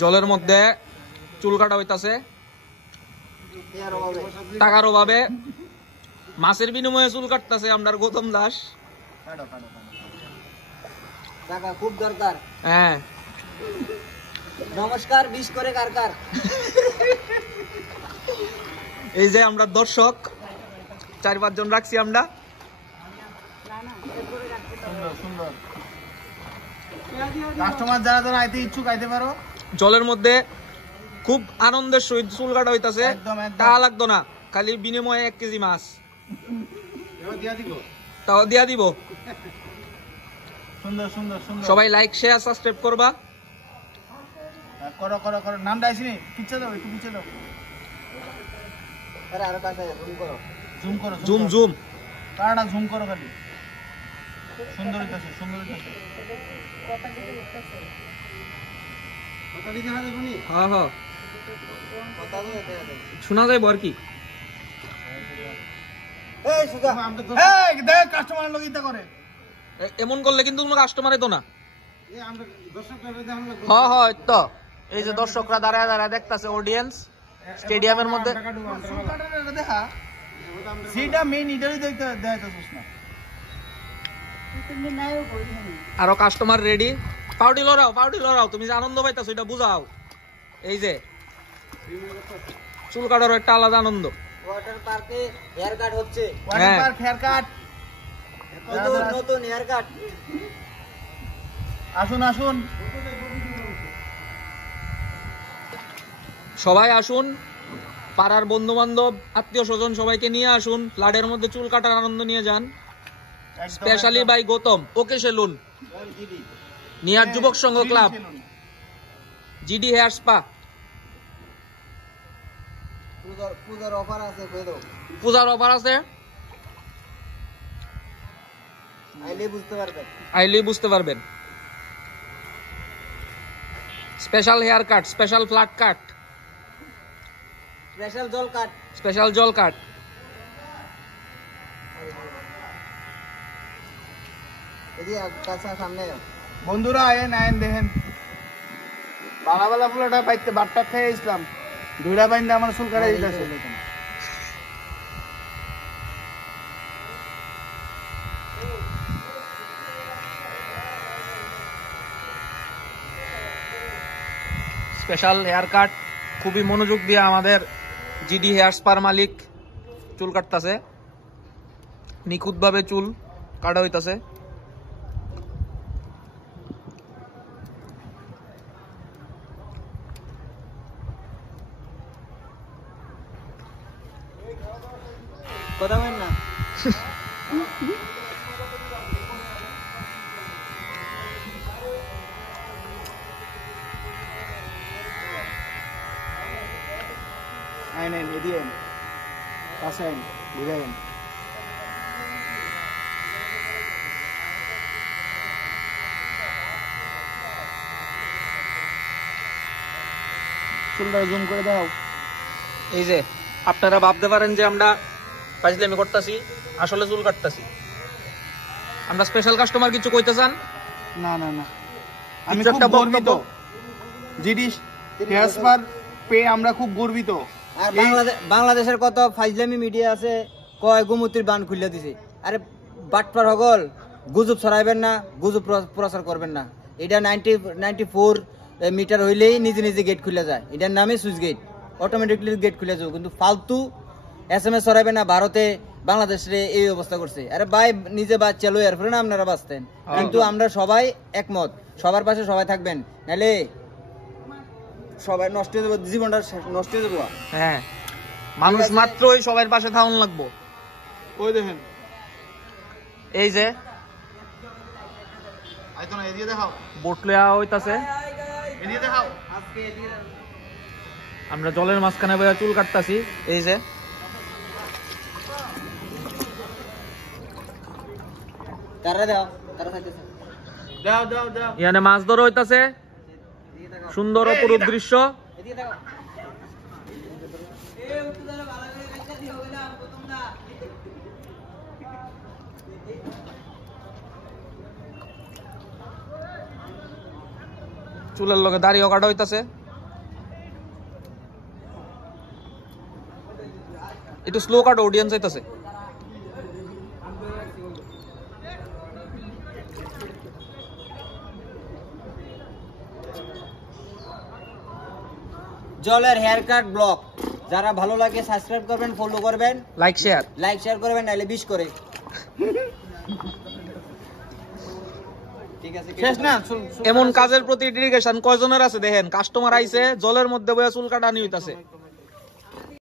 জলের মধ্যে চুল কাটা হইতাছে টাকার অভাবে, মাছের বিনিময়ে চুল কাটতেছে আপনার গৌতম দাস। টাকা খুব দরকার। হ্যাঁ, নমস্কার, 20 করে কার কার। এই যে আমরা দর্শক 4-5 জন রাখছি আমরা। কাস্টমার যারা যারা আইতে ইচ্ছুক আইতে পারো। জলের মধ্যে খুব আনন্দের সহিত চুল কাটা হইতাছে, টাকা লাগতো না, খালি বিনিময়ে 1 কেজি মাছ তাও দিয়া দিব। সুন্দর সুন্দর সুন্দর। সবাই লাইক শেয়ার সাবস্ক্রাইব করবা। করো করো করো। নামটা আইছিনি, পিছে দাও, একটু পিছে দাও। আরে আরো কাছে জুম করো, জুম করো, জুম জুম কাটা জুম করো খালি। সুন্দর হইতাছে, সুন্দর হইতাছে। কথা দিতে না দেখুনি। হ্যাঁ হ্যাঁ, কথা তো এতে আছে, শোনা যায় আর কি। এই সুজা, এই দেখ কাস্টমার লোক ইতা করে। এমন করলে কিন্তু কোনো কাস্টমার এতো না। এই আমরা দর্শকরা দেখান লাগবে। হ্যাঁ হ্যাঁ, তো এই যে দর্শকরা দাঁড়ায় দাঁড়ায় দেখতাছে, অডিয়েন্স স্টেডিয়ামের মধ্যে। দেখা সেটা মেইন ইটারই দেখতে দেখাইতেছিস না। আরো কাস্টমার রেডি। পাউডি লড়াও, তুমি যে আনন্দ পাইতাছো এটা বুঝাও। এই যে চুল কাটার একটা আলাদা আনন্দ। ওয়াটার পার্কে হেয়ার কাট হচ্ছে। হ্যাঁ। ওয়াটার পার্ক হেয়ার কাট, নতুন হেয়ার কাট। আসুন আসুন, সবাই আসুন, পাড়ার বন্ধু বান্ধব আত্মীয় স্বজন সবাইকে নিয়ে আসুন, ফ্লাডের মধ্যে চুল কাটার আনন্দ নিয়ে যান। Specially by Gautam, okay salon, near Yubak Sangha club, GD hair spa. পূজার অফার আছে, কই দাও। পূজার অফার আছে, আইলেই বুঝতে পারবেন। Special hair cut, special flat cut, special জল কাট, স্পেশাল জল কাট। বন্ধুরা আয়েন আয়েন দেখেন, বালা বালা পুরোটা পাইতে বাট্টা খেয়ে ইসলাম ধুইরা বাইন্দা আমার চুল কাটাই দিতেছে। স্পেশাল হেয়ার কাট, খুবই মনোযোগ দিয়ে আমাদের জিডি হেয়ার স্পার মালিক চুল কাটতেছে, নিখুঁত ভাবে চুল কাটা হইতাছে। কথা বলেন না। আইন আইন এদিকে আইন, পাশে আইন, ঘুরে আইন। চুলটা জুম করে দাও। এই যে আপনারা ভাবতে পারেন যে আমরা ফাজলামি করতেছি, আসলে চুল কাটতেছি। আমরা স্পেশাল কাস্টমার কিছু কইতে চান? না না না, আমি খুব গর্বিত, জিডি হেয়ার স্পার পেয়ে আমরা খুব গর্বিত। আর বাংলাদেশের কত ফাইজলামি মিডিয়া আছে, কয় গোমতির বান খুলে দিছে। আরে বাটপার হগল, গুজব ছড়াইবেন না, গুজব প্রচার করবেন না। এটা 94 মিটার হইলেই নিজে নিজে গেট খুলে যায়, এটার নামে সুইচ গেট, অটোমেটিকলি গেট খুলে যাবে। কিন্তু ফালতু SMS ছড়াইবেন না, ভারতে বাংলাদেশে এই অবস্থা করছে। আরে ভাই নিজে বাচ্চা লই আর না আপনারা বাঁচতেন। কিন্তু আমরা সবাই একমত, সবার পাশে সবাই থাকবেন, নাহলে সবাই নষ্ট হয়ে যাবে, জীবনটা নষ্ট হয়ে যাবে। হ্যাঁ, মানুষ মাত্রই সবার পাশে থাকুন লাগবো। ওই দেখেন, এই যে আইতো না, এদিকে দেখাও, বোট লয়া হইতাছে, এদিকে দেখাও। আমরা জলের মাঝখানে বইয়া চুল কাটতাছি। এই যে তারা দাও, তারা খাইতেছে, দাও দাও দাও। এখানে মাছ ধরা হইতাছে, সুন্দর অপরূপ দৃশ্য। এদিকে দেখাও। চুলের লগে দাড়িও কাটা হইতাছে। একটু স্লো কাটো, অডিয়েন্স হইতাছে। জলের হেয়ার কাট ব্লগ, যারা ভালো লাগে সাবস্ক্রাইব করবেন, ফলো করবেন, লাইক শেয়ার করবেন, নাইলে 20 করে। ঠিক আছে, শেষ না? এমন কাজের প্রতি ডেডিকেশন কয়জনের আছে দেখেন। কাস্টমার আইছে, জলের মধ্যে বইয়া চুল কাটানি হইতাছে।